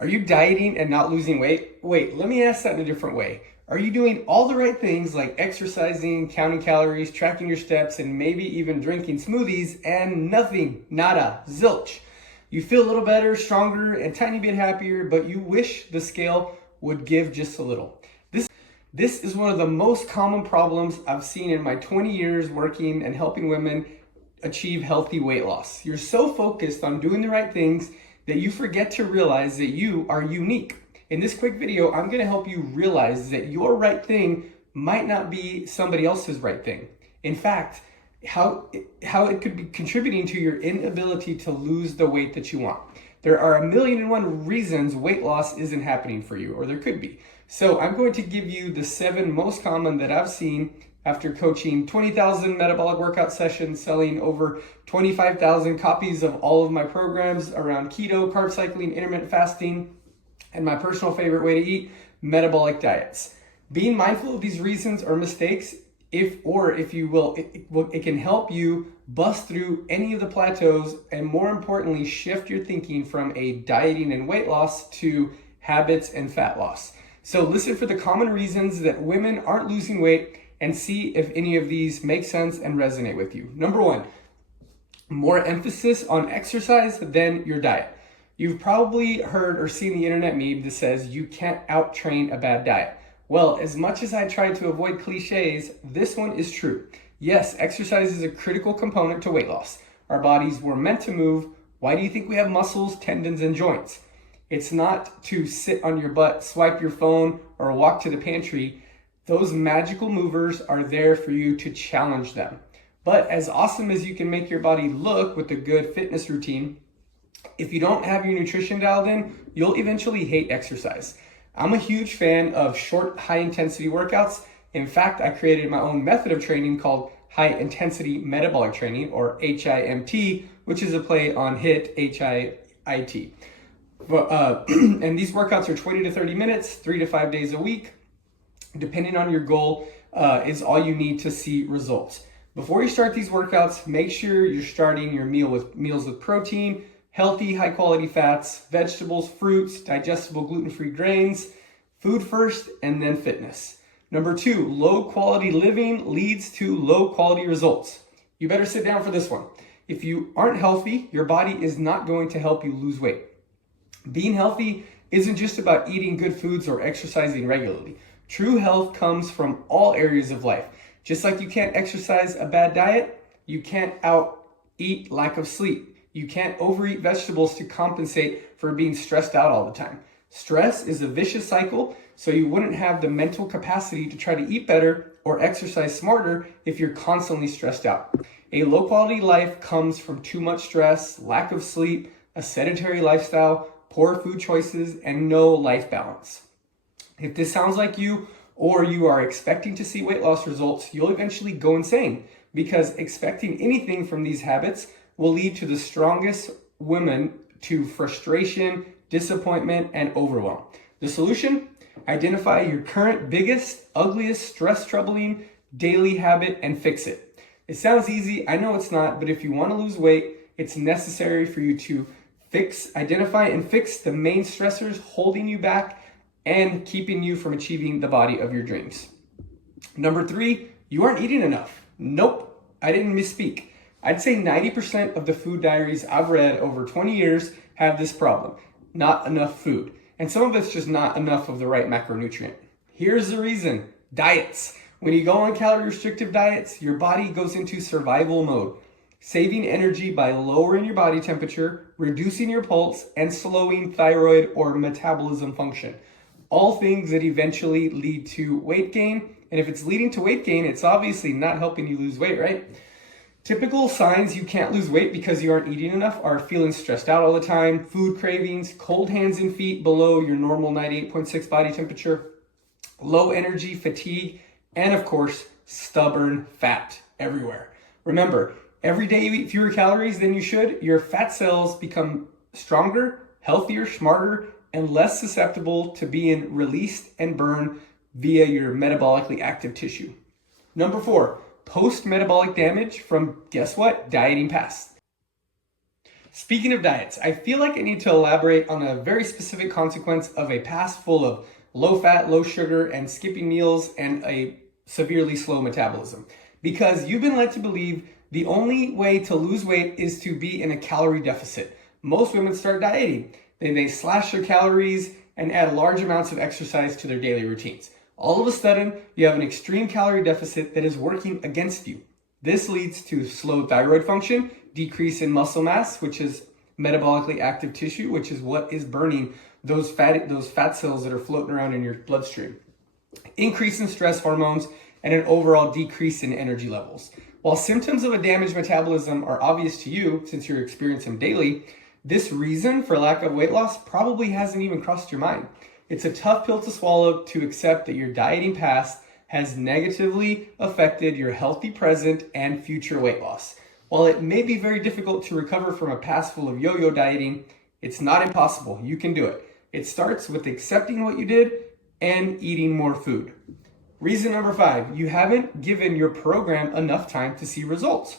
Are you dieting and not losing weight? Wait, let me ask that in a different way. Are you doing all the right things like exercising, counting calories, tracking your steps, and maybe even drinking smoothies and nothing, nada, zilch? You feel a little better, stronger, and tiny bit happier, but you wish the scale would give just a little. This is one of the most common problems I've seen in my 20 years working and helping women achieve healthy weight loss. You're so focused on doing the right things that you forget to realize that you are unique. In this quick video, I'm going to help you realize that your right thing might not be somebody else's right thing. In fact, how it could be contributing to your inability to lose the weight that you want. There are 1,000,001 reasons weight loss isn't happening for you, or there could be. So I'm going to give you the 7 most common that I've seen after coaching 20,000 metabolic workout sessions, selling over 25,000 copies of all of my programs around keto, carb cycling, intermittent fasting, and my personal favorite way to eat, metabolic diets. Being mindful of these reasons or mistakes, if you will, it can help you bust through any of the plateaus and, more importantly, shift your thinking from a dieting and weight loss to habits and fat loss. So listen for the common reasons that women aren't losing weight and see if any of these make sense and resonate with you. Number 1, more emphasis on exercise than your diet. You've probably heard or seen the internet meme that says you can't out-train a bad diet. Well, as much as I try to avoid cliches, this one is true. Yes, exercise is a critical component to weight loss. Our bodies were meant to move. Why do you think we have muscles, tendons, and joints? It's not to sit on your butt, swipe your phone, or walk to the pantry. Those magical movers are there for you to challenge them. But as awesome as you can make your body look with a good fitness routine, if you don't have your nutrition dialed in, you'll eventually hate exercise. I'm a huge fan of short, high-intensity workouts. In fact, I created my own method of training called high-intensity metabolic training, or HIMT, which is a play on HIIT, H-I-I-T. And these workouts are 20 to 30 minutes, 3 to 5 days a week. Depending on your goal, is all you need to see results. Before you start these workouts, make sure you're starting your meals with protein, healthy, high-quality fats, vegetables, fruits, digestible gluten-free grains, food first, and then fitness. Number 2, low-quality living leads to low-quality results. You better sit down for this one. If you aren't healthy, your body is not going to help you lose weight. Being healthy isn't just about eating good foods or exercising regularly. True health comes from all areas of life. Just like you can't exercise a bad diet, you can't out-eat lack of sleep. You can't overeat vegetables to compensate for being stressed out all the time. Stress is a vicious cycle, so you wouldn't have the mental capacity to try to eat better or exercise smarter if you're constantly stressed out. A low-quality life comes from too much stress, lack of sleep, a sedentary lifestyle, poor food choices, and no life balance. If this sounds like you, or you are expecting to see weight loss results, you'll eventually go insane, because expecting anything from these habits will lead to the strongest women to frustration, disappointment, and overwhelm. The solution? Identify your current biggest, ugliest, stress-troubling daily habit and fix it. It sounds easy, I know it's not, but if you want to lose weight, it's necessary for you to identify and fix the main stressors holding you back and keeping you from achieving the body of your dreams. Number 3, you aren't eating enough. Nope, I didn't misspeak. I'd say 90% of the food diaries I've read over 20 years have this problem: not enough food. And some of it's just not enough of the right macronutrient. Here's the reason: diets. When you go on calorie restrictive diets, your body goes into survival mode, saving energy by lowering your body temperature, reducing your pulse, and slowing thyroid or metabolism function. All things that eventually lead to weight gain. And if it's leading to weight gain, it's obviously not helping you lose weight, right? Typical signs you can't lose weight because you aren't eating enough are feeling stressed out all the time, food cravings, cold hands and feet below your normal 98.6 body temperature, low energy, fatigue, and of course, stubborn fat everywhere. Remember, every day you eat fewer calories than you should, your fat cells become stronger, healthier, smarter, and less susceptible to being released and burned via your metabolically active tissue. Number 4, post-metabolic damage from, guess what? Dieting past. Speaking of diets, I feel like I need to elaborate on a very specific consequence of a past full of low fat, low sugar, and skipping meals and a severely slow metabolism. Because you've been led to believe the only way to lose weight is to be in a calorie deficit. Most women start dieting. Then they slash their calories and add large amounts of exercise to their daily routines. All of a sudden, you have an extreme calorie deficit that is working against you. This leads to slow thyroid function, decrease in muscle mass, which is metabolically active tissue, which is what is burning those fat cells that are floating around in your bloodstream. Increase in stress hormones, and an overall decrease in energy levels. While symptoms of a damaged metabolism are obvious to you since you're experiencing them daily, this reason for lack of weight loss probably hasn't even crossed your mind. It's a tough pill to swallow to accept that your dieting past has negatively affected your healthy present and future weight loss. While it may be very difficult to recover from a past full of yo-yo dieting, it's not impossible. You can do it. It starts with accepting what you did and eating more food. Reason number 5, you haven't given your program enough time to see results.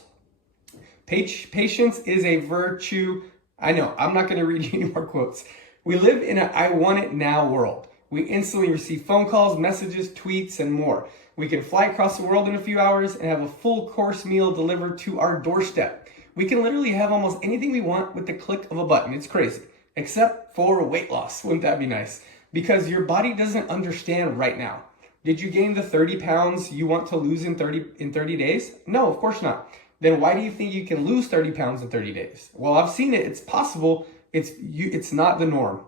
Patience is a virtue. I know, I'm not going to read you any more quotes. We live in an I want it now world. We instantly receive phone calls, messages, tweets, and more. We can fly across the world in a few hours and have a full course meal delivered to our doorstep. We can literally have almost anything we want with the click of a button. It's crazy. Except for weight loss. Wouldn't that be nice? Because your body doesn't understand right now. Did you gain the 30 pounds you want to lose in 30 days? No, of course not. Then why do you think you can lose 30 pounds in 30 days? Well, I've seen it. It's possible. It's not the norm.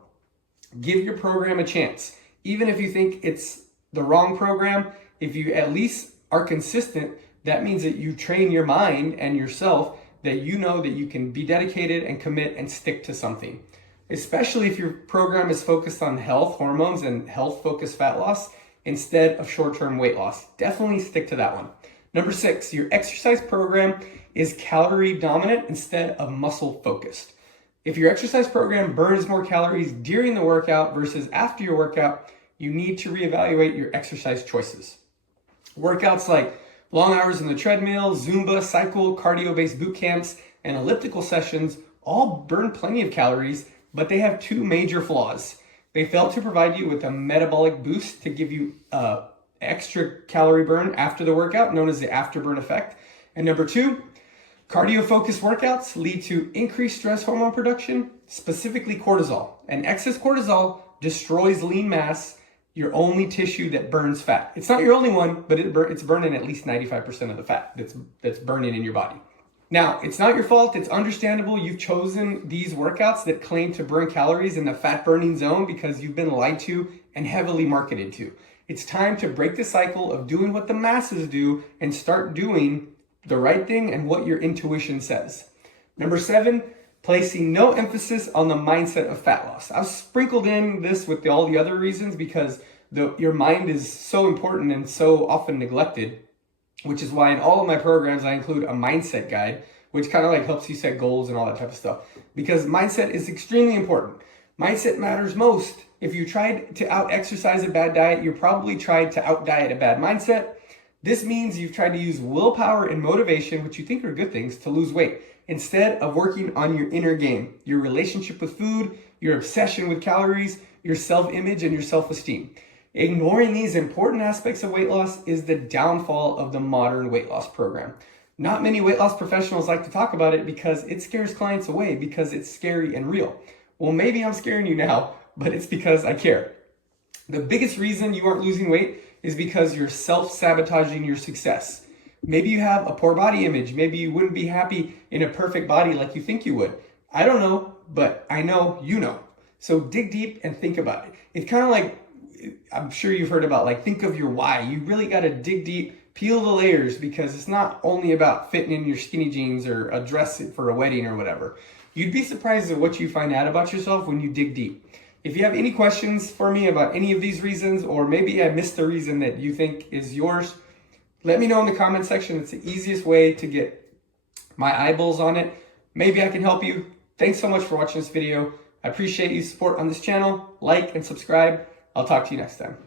Give your program a chance. Even if you think it's the wrong program, if you at least are consistent, that means that you train your mind and yourself that you know that you can be dedicated and commit and stick to something. Especially if your program is focused on health, hormones, and health-focused fat loss instead of short-term weight loss. Definitely stick to that one. Number 6, your exercise program is calorie dominant instead of muscle focused. If your exercise program burns more calories during the workout versus after your workout, you need to reevaluate your exercise choices. Workouts like long hours on the treadmill, Zumba, cycle, cardio-based boot camps, and elliptical sessions all burn plenty of calories, but they have 2 major flaws. They fail to provide you with a metabolic boost to give you extra calorie burn after the workout, known as the afterburn effect. And number 2, cardio-focused workouts lead to increased stress hormone production, specifically cortisol. And excess cortisol destroys lean mass, your only tissue that burns fat. It's not your only one, but it's burning at least 95% of the fat that's burning in your body. Now, it's not your fault. It's understandable you've chosen these workouts that claim to burn calories in the fat burning zone because you've been lied to and heavily marketed to. It's time to break the cycle of doing what the masses do and start doing the right thing and what your intuition says. Number 7, placing no emphasis on the mindset of fat loss. I've sprinkled in this with all the other reasons because your mind is so important and so often neglected, which is why in all of my programs I include a mindset guide, which kind of like helps you set goals and all that type of stuff. Because mindset is extremely important. Mindset matters most. If you tried to out-exercise a bad diet, you probably tried to out-diet a bad mindset. This means you've tried to use willpower and motivation, which you think are good things, to lose weight, instead of working on your inner game, your relationship with food, your obsession with calories, your self-image, and your self-esteem. Ignoring these important aspects of weight loss is the downfall of the modern weight loss program. Not many weight loss professionals like to talk about it because it scares clients away because it's scary and real. Well, maybe I'm scaring you now, but it's because I care. The biggest reason you aren't losing weight is because you're self-sabotaging your success. Maybe you have a poor body image. Maybe you wouldn't be happy in a perfect body like you think you would. I don't know, but I know you know. So dig deep and think about it. It's kind of like, I'm sure you've heard about, like, think of your why. You really got to dig deep, peel the layers, because it's not only about fitting in your skinny jeans or a dress for a wedding or whatever. You'd be surprised at what you find out about yourself when you dig deep. If you have any questions for me about any of these reasons, or maybe I missed the reason that you think is yours, let me know in the comment section. It's the easiest way to get my eyeballs on it. Maybe I can help you. Thanks so much for watching this video. I appreciate your support on this channel. Like and subscribe. I'll talk to you next time.